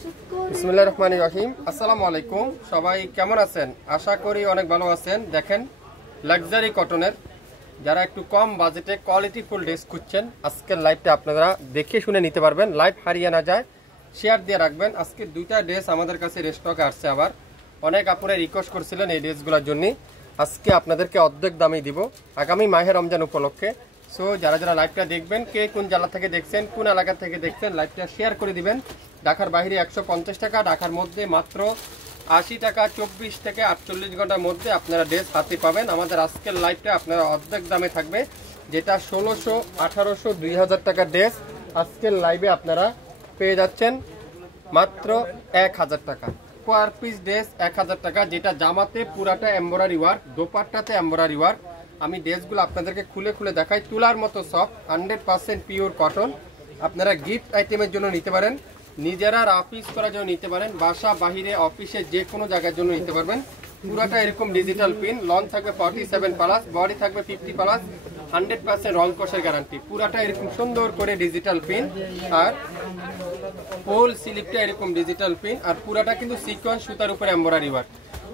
বিসমিল্লাহির রহমানির রহিম। আসসালামু আলাইকুম, সবাই কেমন আছেন? আশা করি অনেক ভালো আছেন। দেখেন লাক্সারি কটনের যারা একটু কম বাজেটে কোয়ালিটিফুল ড্রেস খুঁজছেন, আজকের লাইভটা আপনারা দেখে শুনে নিতে পারবেন। লাইভ হারিয়ে না যায়, শেয়ার দিয়ে রাখবেন। আজকে দুইটা ড্রেস আমাদের কাছে রেস্টকে আসছে। আবার অনেক আপনারা রিকোয়েস্ট করছিলেন এই ড্রেসগুলোর জন্য। আজকে আপনাদেরকে অর্ধেক দামই দিব আগামী মাহে রমজান উপলক্ষে। সো যারা যারা লাইভটা দেখবেন, কে কোন জেলা থেকে দেখছেন, কোন এলাকা থেকে দেখছেন, লাইভটা শেয়ার করে দিবেন। ঢাকার বাইরে 150 টাকা, ঢাকার মধ্যে মাত্র 80 টাকা। 24 থেকে 48 ঘন্টার মধ্যে আপনারা ড্রেস হাতে পাবেন। আমাদের আজকের লাইভটা আপনারা অর্ধেক দামে থাকবে, যেটা 1600, 1800, 2000 টাকার ড্রেস আজকের লাইভে আপনারা পেয়ে যাচ্ছেন মাত্র 1000 টাকা। পার পিস ড্রেস 1000 টাকা, যেটা জামাতে পুরাটা এমব্রয়ডারি ওয়ার্ক, দোপাট্টাতে এমব্রয়ডারি ওয়ার্ক। আমি ড্রেসগুলো আপনাদেরকে খুলে খুলে দেখাই। তুলার মতো সফট, 100% পিওর কটন। আপনারা গিফট আইটেমের জন্য নিতে পারেন, নিজেরা অফিস করার জন্য নিতে পারেন, বাসা বাহিরে অফিসে যে কোনো জায়গার জন্য নিতে পারবেন। পুরাটা এরকম ডিজিটাল পিন, লং থাকবে 47+, বডি থাকবে 50+, 100% রং কষের গ্যারান্টি। পুরাটা এরকম সুন্দর করে ডিজিটাল পিন, আর ফুল স্লিপটা এরকম ডিজিটাল পিন, আর পুরাটা কিন্তু সিকোয়েন্স সুতার উপরে এমব্রয়ডারি ওয়ার্ক।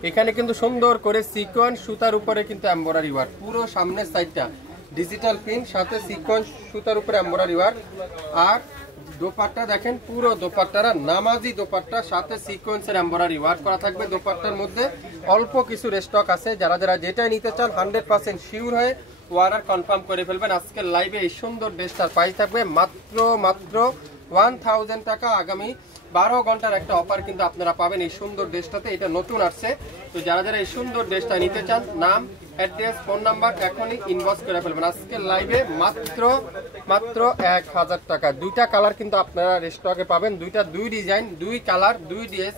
এখানে কিন্তু সুন্দর করে সিকোয়েন্স সুতার উপরে কিন্তু এমব্রয়ডারি ওয়ার্ক। পুরো সামনের সাইডটা ডিজিটাল পিন, সাথে সিকোয়েন্স সুতার উপরে এমব্রয়ডারি ওয়ার্ক। আর দোপাট্টা দেখেন, পুরো দোপাট্টারা নামাজি দোপাট্টা, সাথে সিকোয়েন্সের এমব্রয়ডারি ওয়ার্ক করা থাকবে। দোপাট্টার মধ্যে অল্প কিছু স্টক আছে, যারা যারা যেটাই নিতে চান 100% শিওর হয়ে অর্ডার কনফার্ম করে ফেলবেন। আজকের লাইভে এই সুন্দর ড্রেসটার প্রাইস থাকবে মাত্র 1000 টাকা। আগামী 12 ঘন্টার একটা অফার কিন্তু আপনারা পাবেন এই সুন্দর ড্রেসটাতে। এটা নতুন আসছে। তো যারা যারা এই সুন্দর ড্রেসটা নিতে চান, নাম, অ্যাড্রেস, ফোন নাম্বার এখনই ইনবক্স করে ফেলবেন। আজকের লাইভে মাত্র 1000 টাকা। দুইটা কালার কিন্তু আপনারা স্টকে পাবেন, দুই ডিজাইন, দুই কালার, দুই ড্রেস,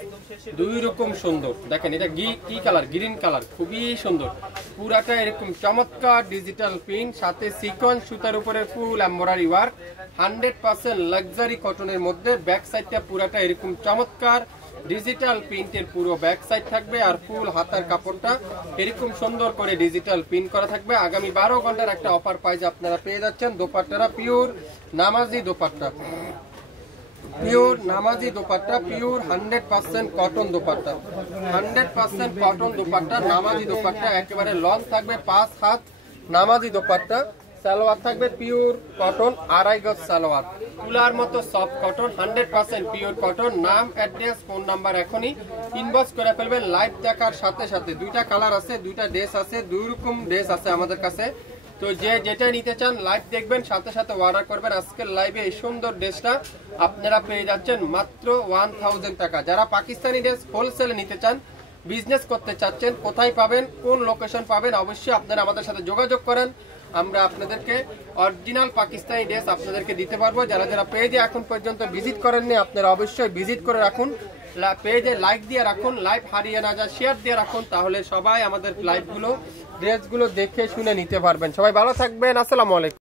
দুই রকম সুন্দর। দেখেন এটা কি কালার? গ্রিন কালার, খুবই সুন্দর। পুরাটা এরকম চমৎকার ডিজিটাল প্রিন্ট, সাথে সিকোয়েন্স সুতার উপরে ফুল এমব্রয়ডারি ওয়ার্ক, 100% লাক্সারি কটনের মধ্যে। ব্যাক সাইডটা পুরাটা এরকম চমৎকার ডিজিটাল প্রিন্টের পুরো ব্যাক সাইড থাকবে, আর ফুল হাতার কাপড়টা এরকম সুন্দর করে ডিজিটাল প্রিন্ট করা থাকবে। আগামী 12 ঘন্টার একটা অফার প্রাইস আপনারা পেয়ে যাচ্ছেন। দোপাট্টারা পিওর নামাজি দোপাট্টা, পিওর নামাজি dupatta, pure 100% cotton dupatta, 100% cotton dupatta, নামাজি দোপাট্টা। একেবারে লং থাকবে 5 হাত নামাজি দোপাট্টা। সালোয়ার থাকবে পিওর কটন, 2.5 গজ সালোয়ার। তুলার মতো সফট কটন, 100% পিওর কটন। নাম, অ্যাড্রেস, ফোন নাম্বার এখনই ইনবক্স করে ফেলবেন। লাইভ দেখার সাথে সাথে দুইটা কালার আছে, দুইটা ড্রেস আছে, দুই রকম ড্রেস আছে আমাদের কাছে। তো যে যেটা নিতে চান লাইভ দেখবেন, সাথে সাথে অর্ডার করবেন। আজকের লাইভে এই সুন্দর ড্রেসটা আপনারা পেয়ে যাচ্ছেন মাত্র 1000 টাকা। যারা পাকিস্তানি ড্রেস হোলসেলে নিতে চান, বিজনেস করতে চাচ্ছেন, কোথায় পাবেন, কোন লোকেশন পাবেন, অবশ্যই আপনারা আমাদের সাথে যোগাযোগ করেন। আমরা আপনাদেরকে অরিজিনাল পাকিস্তানি ড্রেস আপনাদেরকে দিতে পারবো। যারা যারা পেজে এখন পর্যন্ত ভিজিট করেননি, আপনারা অবশ্যই ভিজিট করে রাখুন, পেজে লাইক দিয়ে রাখুন, লাইভ হারিয়ে না যায়, শেয়ার দিয়ে রাখুন, তাহলে সবাই আমাদের লাইভগুলো ড্রেসগুলো দেখে শুনে নিতে পারবেন। সবাই ভালো থাকবেন, আসসালামু আলাইকুম।